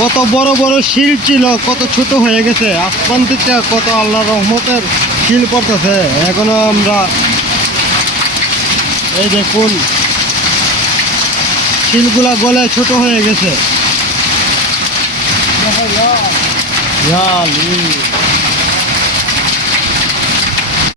কত বড় বড় শিল ছিল, কত ছোট হয়ে গেছে। আসমান থেকে কত আল্লাহ রহমতের শিল পড়তেছে। এখনো আমরা এই দেখুন শিলগুলা গলে ছোট হয়ে গেছে।